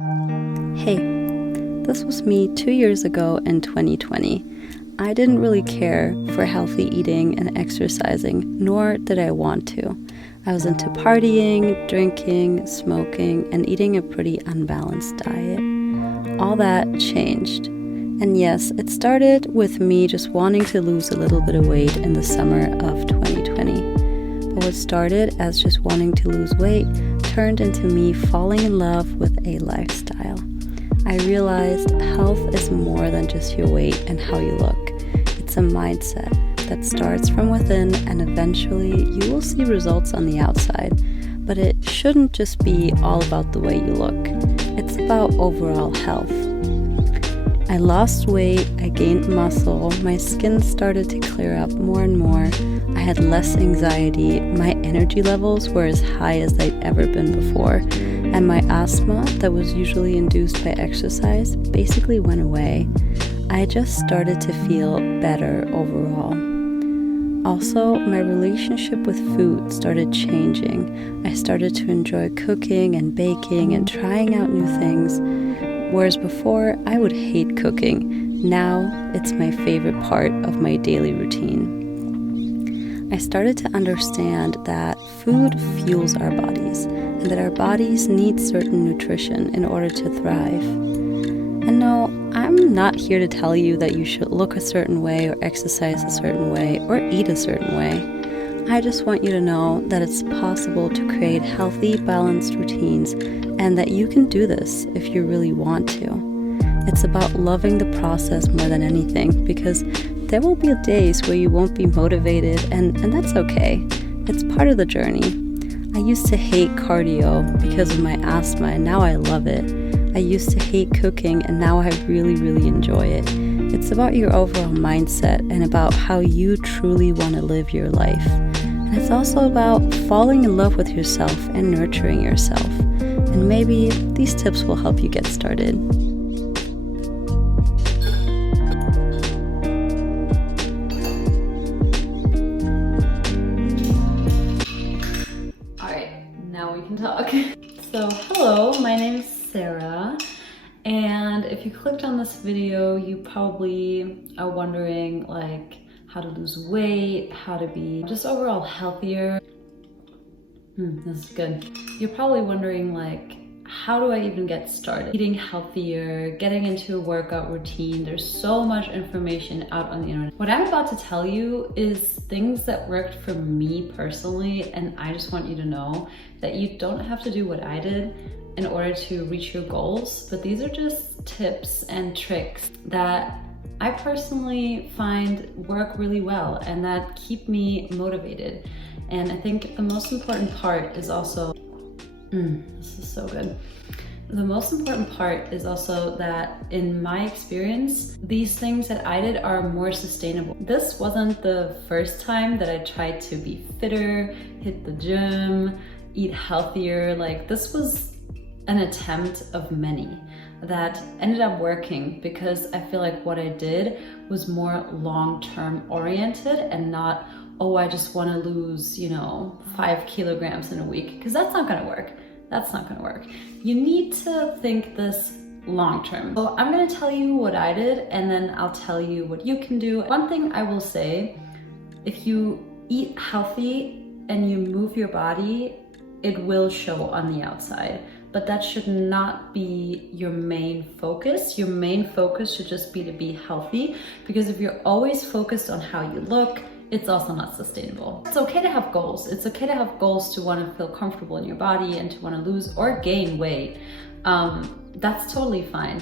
Hey, this was me 2 years ago in 2020. I didn't really care for healthy eating and exercising, nor did I want to. I was into partying, drinking, smoking, and eating a pretty unbalanced diet. All that changed. And yes, it started with me just wanting to lose a little bit of weight in the summer of 2020. But what started as just wanting to lose weight turned into me falling in love with a lifestyle. I realized health is more than just your weight and how you look. It's a mindset that starts from within, and eventually you will see results on the outside. But it shouldn't just be all about the way you look. It's about overall health. I lost weight, I gained muscle, my skin started to clear up more and more, I had less anxiety, my energy levels were as high as they'd ever been before, and my asthma that was usually induced by exercise basically went away. I just started to feel better overall. Also, my relationship with food started changing. I started to enjoy cooking and baking and trying out new things. Whereas before, I would hate cooking. Now, it's my favorite part of my daily routine. I started to understand that food fuels our bodies, and that our bodies need certain nutrition in order to thrive. And no, I'm not here to tell you that you should look a certain way or exercise a certain way or eat a certain way. I just want you to know that it's possible to create healthy, balanced routines, and that you can do this if you really want to. It's about loving the process more than anything, because there will be days where you won't be motivated, and that's okay. It's part of the journey. I used to hate cardio because of my asthma, and now I love it. I used to hate cooking, and now I really, really enjoy it. It's about your overall mindset and about how you truly want to live your life. And it's also about falling in love with yourself and nurturing yourself. And maybe these tips will help you get started. Alright, now we can talk. So, hello, my name is Sarah. And if you clicked on this video, you probably are wondering how to lose weight, how to be just overall healthier. This is good. You're probably wondering how do I even get started? Eating healthier, getting into a workout routine. There's so much information out on the internet. What I'm about to tell you is things that worked for me personally, and I just want you to know that you don't have to do what I did in order to reach your goals, but these are just tips and tricks that I personally find work really well and that keep me motivated. And I think the most important part is also, this is so good. The most important part is also that in my experience, these things that I did are more sustainable. This wasn't the first time that I tried to be fitter, hit the gym, eat healthier. This was an attempt of many that ended up working, because I feel like what I did was more long-term oriented and not, oh, I just want to lose, 5 kilograms in a week, because that's not going to work. That's not going to work. You need to think this long-term. So I'm going to tell you what I did, and then I'll tell you what you can do. One thing I will say, if you eat healthy and you move your body, it will show on the outside. But that should not be your main focus. Your main focus should just be to be healthy, because if you're always focused on how you look, it's also not sustainable. It's okay to have goals. It's okay to have goals to want to feel comfortable in your body and to want to lose or gain weight. That's totally fine.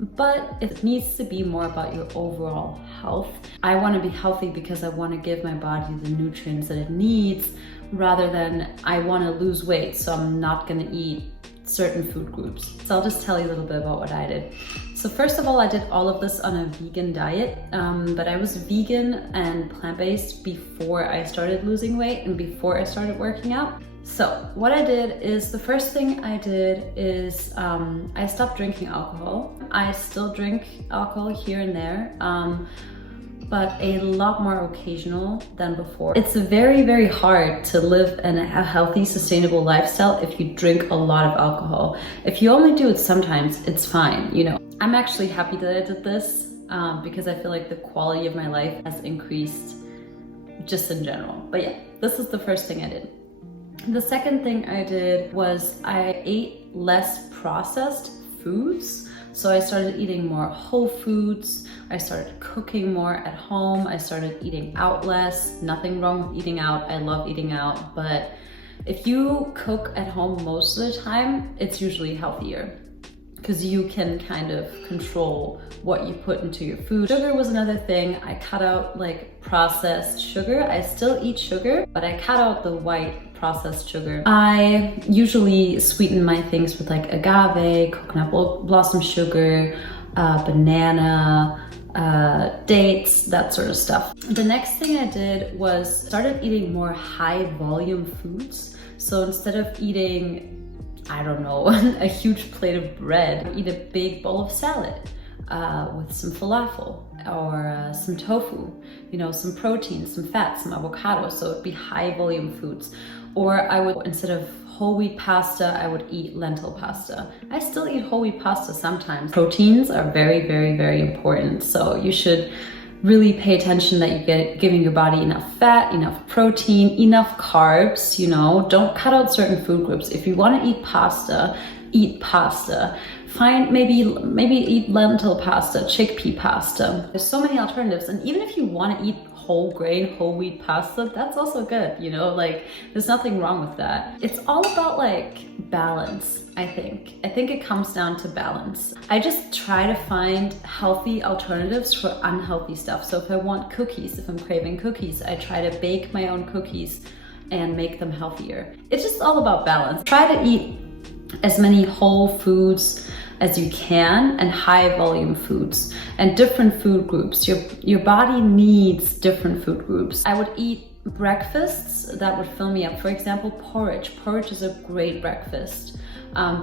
But it needs to be more about your overall health. I want to be healthy because I want to give my body the nutrients that it needs, rather than I want to lose weight, so I'm not going to eat certain food groups. So I'll just tell you a little bit about what I did. So first of all, I did all of this on a vegan diet, but I was vegan and plant-based before I started losing weight and before I started working out. So what I did is, the first thing I did is I stopped drinking alcohol. I still drink alcohol here and there, but a lot more occasional than before. It's very, very hard to live a healthy, sustainable lifestyle if you drink a lot of alcohol. If you only do it sometimes, it's fine, you know. I'm actually happy that I did this because I feel like the quality of my life has increased just in general. But yeah, this is the first thing I did. The second thing I did was I ate less processed foods. So I started eating more whole foods. I started cooking more at home. I started eating out less. Nothing wrong with eating out. I love eating out. But if you cook at home most of the time, it's usually healthier because you can kind of control what you put into your food. Sugar was another thing. I cut out like processed sugar. I still eat sugar, but I cut out the white processed sugar. I usually sweeten my things with like agave, coconut blossom sugar, banana, dates, that sort of stuff. The next thing I did was started eating more high volume foods. So instead of eating, I don't know, a huge plate of bread, eat a big bowl of salad with some falafel or some tofu, you know, some protein, some fat, some avocado. So it'd be high volume foods. Or I would, instead of whole wheat pasta, I would eat lentil pasta. I still eat whole wheat pasta sometimes. Proteins are very, very, very important. So you should really pay attention that you get giving your body enough fat, enough protein, enough carbs, you know. Don't cut out certain food groups. If you want to eat pasta, eat pasta. Find maybe eat lentil pasta, chickpea pasta. There's so many alternatives. And even if you want to eat whole grain, whole wheat pasta, that's also good, you know, like there's nothing wrong with that. It's all about like balance, I think. I think it comes down to balance. I just try to find healthy alternatives for unhealthy stuff. So if I want cookies, if I'm craving cookies, I try to bake my own cookies and make them healthier. It's just all about balance. Try to eat as many whole foods as you can and high volume foods and different food groups. Your body needs different food groups. I would eat breakfasts that would fill me up. For example, porridge. Porridge is a great breakfast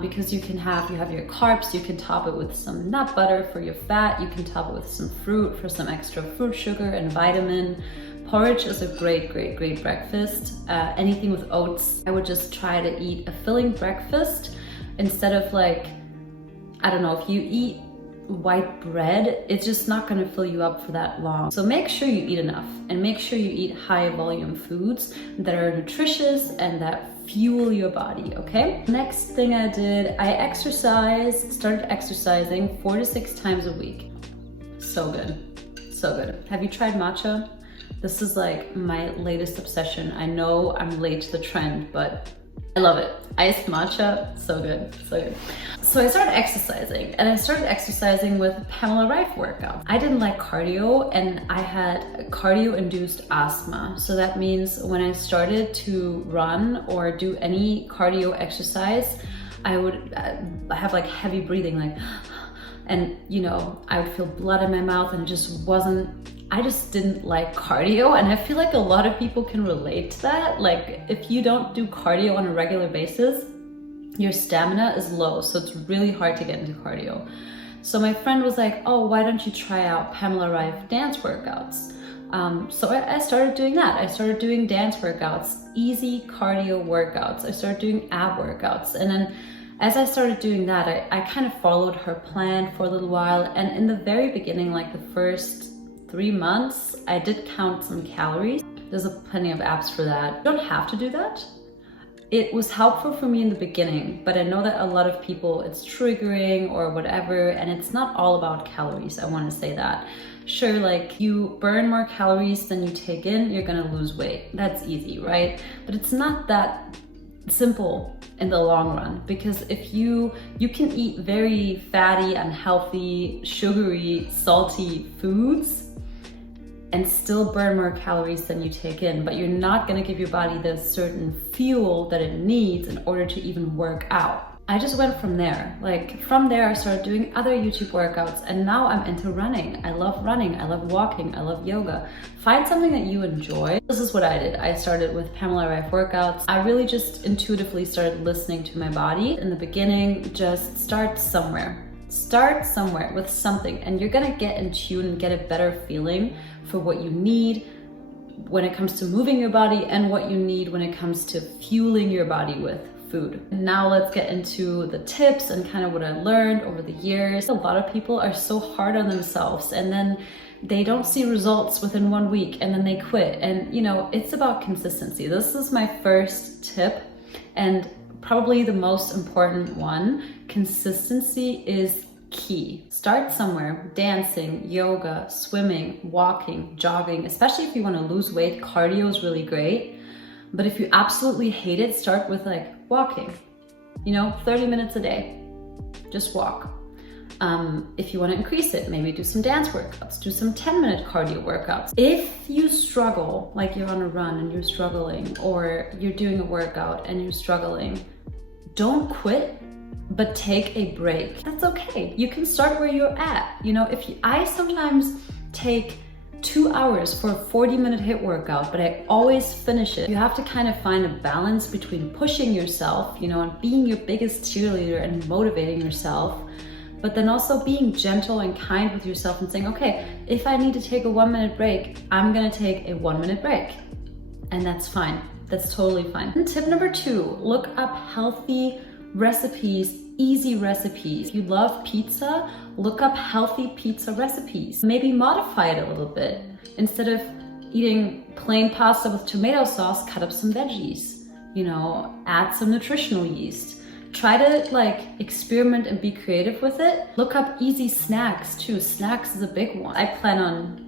because you have your carbs, you can top it with some nut butter for your fat, you can top it with some fruit for some extra fruit sugar and vitamin. Porridge is a great, great, great breakfast. Anything with oats. I would just try to eat a filling breakfast instead of like, I don't know, if you eat white bread, it's just not gonna fill you up for that long. So make sure you eat enough and make sure you eat high volume foods that are nutritious and that fuel your body, okay? Next thing I did, I started exercising 4 to 6 times a week. So good, so good. Have you tried matcha? This is like my latest obsession. I know I'm late to the trend, but I love it. Iced matcha, so good, so good. So I started exercising, and I started exercising with Pamela Reif workout. I didn't like cardio, and I had cardio-induced asthma. So that means when I started to run or do any cardio exercise, I would have like heavy breathing, like, and you know, I would feel blood in my mouth, and I just didn't like cardio. And I feel like a lot of people can relate to that. Like if you don't do cardio on a regular basis, your stamina is low. So it's really hard to get into cardio. So my friend was like, oh, why don't you try out Pamela Reif dance workouts? So I started doing that. I started doing dance workouts, easy cardio workouts. I started doing ab workouts. And then as I started doing that, I kind of followed her plan for a little while. And in the very beginning, like the first 3 months, I did count some calories. There's plenty of apps for that. You don't have to do that. It was helpful for me in the beginning, but I know that a lot of people, it's triggering or whatever, and it's not all about calories. I want to say that. Sure, like you burn more calories than you take in, you're gonna lose weight. That's easy, right? But it's not that simple in the long run, because if you can eat very fatty, unhealthy, sugary, salty foods and still burn more calories than you take in, but you're not gonna give your body the certain fuel that it needs in order to even work out. I just went from there. Like from there, I started doing other YouTube workouts, and now I'm into running. I love running, I love walking, I love yoga. Find something that you enjoy. This is what I did. I started with Pamela Reif workouts. I really just intuitively started listening to my body. In the beginning, just start somewhere. Start somewhere with something, and you're gonna get in tune and get a better feeling for what you need when it comes to moving your body and what you need when it comes to fueling your body with food. Now let's get into the tips and kind of what I learned over the years. A lot of people are so hard on themselves and then they don't see results within 1 week and then they quit. And you know, it's about consistency. This is my first tip and probably the most important one. Consistency is key. Start somewhere. Dancing, yoga, swimming, walking, jogging. Especially if you want to lose weight, cardio is really great. But if you absolutely hate it, start with like walking. You know, 30 minutes a day. Just walk. If you want to increase it, maybe do some dance workouts, do some 10-minute cardio workouts. If you struggle, like you're on a run and you're struggling, or you're doing a workout and you're struggling, don't quit, but take a break. That's okay. You can start where you're at. You know, I sometimes take 2 hours for a 40-minute HIIT workout, but I always finish it. You have to kind of find a balance between pushing yourself, you know, and being your biggest cheerleader and motivating yourself, but then also being gentle and kind with yourself and saying, okay, if I need to take a 1-minute break, I'm gonna take a 1-minute break. And that's fine. That's totally fine. And tip number 2, look up healthy recipes, easy recipes. If you love pizza, look up healthy pizza recipes. Maybe modify it a little bit. Instead of eating plain pasta with tomato sauce, cut up some veggies. You know, add some nutritional yeast. Try to like experiment and be creative with it. Look up easy snacks too. Snacks is a big one. I plan on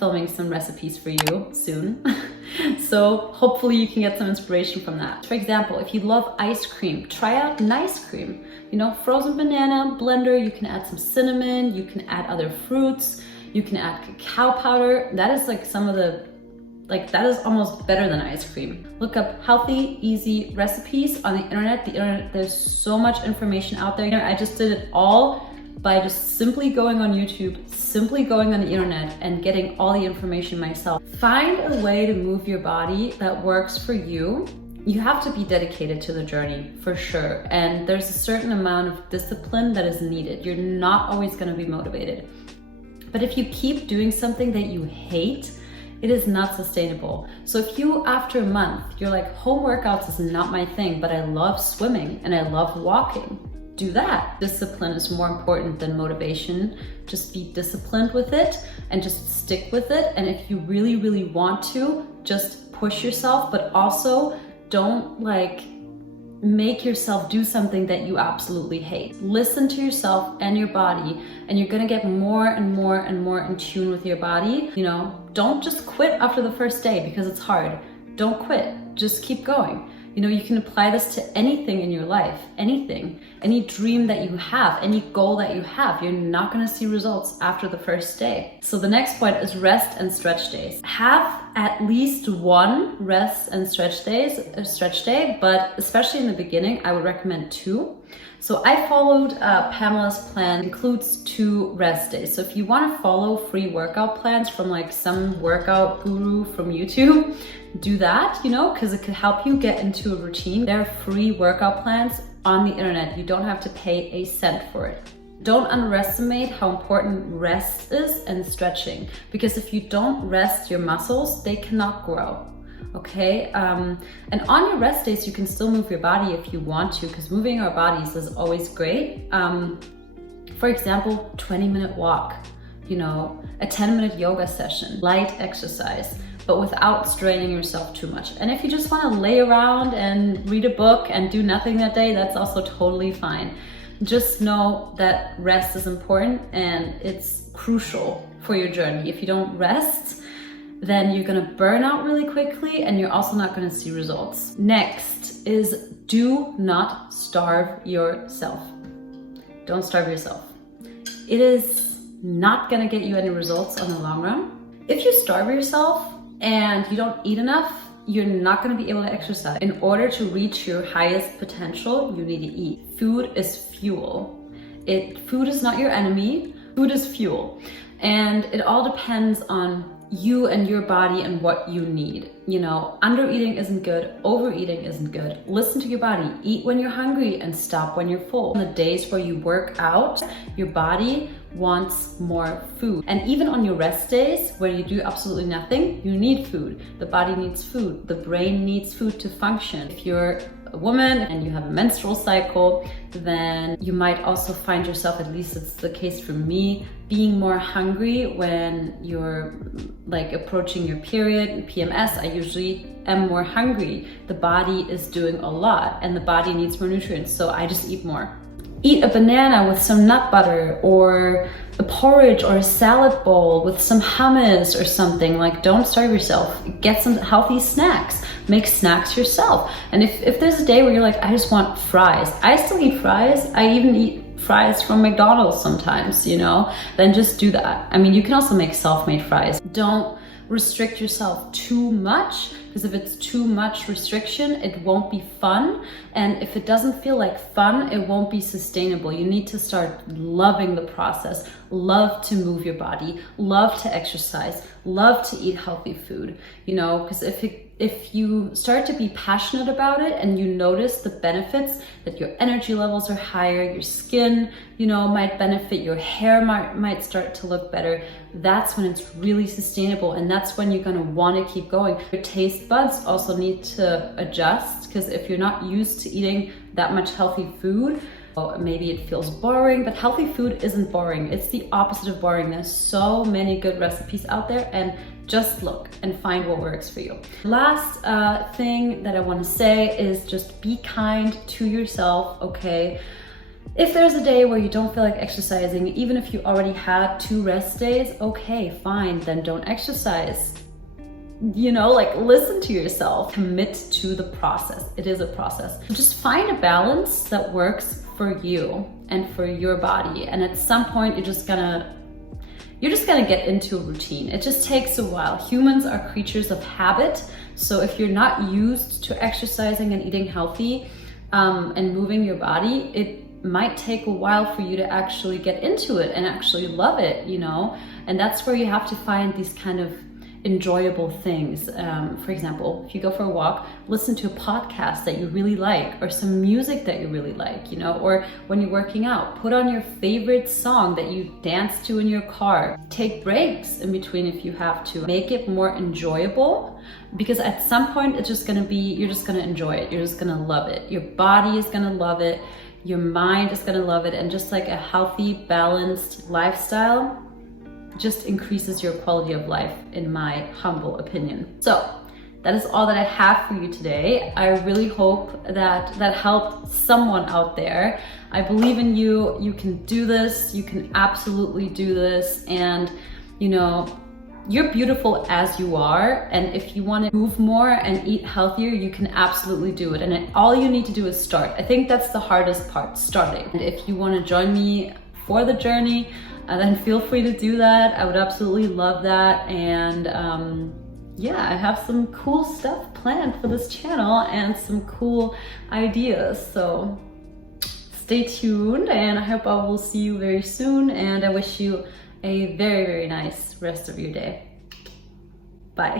filming some recipes for you soon. So hopefully you can get some inspiration from that. For example, if you love ice cream, try out nice cream. You know, frozen banana blender, you can add some cinnamon, you can add other fruits, you can add cacao powder. That is like that is almost better than ice cream. Look up healthy, easy recipes on the internet. There's so much information out there. I just did it all by just simply going on YouTube, simply going on the internet and getting all the information myself. Find a way to move your body that works for you. You have to be dedicated to the journey for sure. And there's a certain amount of discipline that is needed. You're not always gonna be motivated. But if you keep doing something that you hate, it is not sustainable. So if you, after a month, you're like, home workouts is not my thing, but I love swimming and I love walking, do that. Discipline is more important than motivation. Just be disciplined with it and just stick with it. And if you really, really want to, just push yourself, but also don't like make yourself do something that you absolutely hate. Listen to yourself and your body, and you're gonna get more and more and more in tune with your body. You know, don't just quit after the first day because it's hard. Don't quit, just keep going. You know, you can apply this to anything in your life, anything, any dream that you have, any goal that you have. You're not gonna see results after the first day. So the next point is rest and stretch days. Have at least one rest and stretch day, but especially in the beginning, I would recommend 2. So I followed Pamela's plan, includes 2 rest days. So if you wanna follow free workout plans from like some workout guru from YouTube, do that, you know, because it could help you get into a routine. There are free workout plans on the internet. You don't have to pay a cent for it. Don't underestimate how important rest is and stretching, because if you don't rest your muscles, they cannot grow. Okay, and on your rest days, you can still move your body if you want to, because moving our bodies is always great. For example, 20-minute walk, you know, a 10-minute yoga session, light exercise, but without straining yourself too much. And if you just want to lay around and read a book and do nothing that day, that's also totally fine. Just know that rest is important and it's crucial for your journey. If you don't rest, then you're gonna burn out really quickly and you're also not gonna see results. Next is do not starve yourself. Don't starve yourself. It is not gonna get you any results on the long run. If you starve yourself and you don't eat enough, you're not gonna be able to exercise. In order to reach your highest potential, you need to eat. Food is fuel. Food is not your enemy, food is fuel. And it all depends on you and your body and what you need. You know, under eating isn't good, overeating isn't good. Listen to your body. Eat when you're hungry and stop when you're full. On the days where you work out, your body wants more food. And even on your rest days where you do absolutely nothing, you need food. The body needs food. The brain needs food to function. If you're a woman and you have a menstrual cycle, then you might also find yourself, at least it's the case for me, being more hungry when you're like approaching your period and PMS. I usually am more hungry. The body is doing a lot and the body needs more nutrients, so I just eat more. Eat a banana with some nut butter, or a porridge or a salad bowl with some hummus or something. Like, don't starve yourself. Get some healthy snacks. Make snacks yourself. And if there's a day where you're like, I just want fries, I still eat fries. I even eat fries from McDonald's sometimes, you know, then just do that. I mean, you can also make self-made fries. Don't restrict yourself too much, because if it's too much restriction, it won't be fun. And if it doesn't feel like fun, it won't be sustainable. You need to start loving the process, love to move your body, love to exercise, love to eat healthy food, you know, because if you start to be passionate about it and you notice the benefits, that your energy levels are higher, your skin, you know, might benefit, your hair might start to look better, that's when it's really sustainable, and that's when you're gonna wanna keep going. Your taste buds also need to adjust, because if you're not used to eating that much healthy food, maybe it feels boring, but healthy food isn't boring. It's the opposite of boring. There's so many good recipes out there, and just look and find what works for you. Last thing that I want to say is just be kind to yourself, okay? If there's a day where you don't feel like exercising, even if you already had 2 rest days, okay, fine, then don't exercise. You know, like, listen to yourself, commit to the process. It is a process. Just find a balance that works for you and for your body. And at some point, you're just gonna get into a routine. It just takes a while. Humans are creatures of habit. So if you're not used to exercising and eating healthy and moving your body, it might take a while for you to actually get into it and actually love it, you know? And that's where you have to find these kind of enjoyable things. For example, if you go for a walk, listen to a podcast that you really like, or some music that you really like, you know, or when you're working out, put on your favorite song that you dance to in your car. Take breaks in between if you have to. Make it more enjoyable, because at some point it's just gonna be, you're just gonna enjoy it. You're just gonna love it. Your body is gonna love it. Your mind is gonna love it. And just like a healthy, balanced lifestyle just increases your quality of life, in my humble opinion. So that is all that I have for you today. I really hope that helped someone out there. I believe in you. You can do this. You can absolutely do this. And you know, you're beautiful as you are. And if you want to move more and eat healthier, you can absolutely do it. And all you need to do is start. I think that's the hardest part, starting. And if you want to join me for the journey, then feel free to do that. I would absolutely love that. And yeah, I have some cool stuff planned for this channel and some cool ideas. So stay tuned, and I hope I will see you very soon. And I wish you a very, very nice rest of your day. Bye.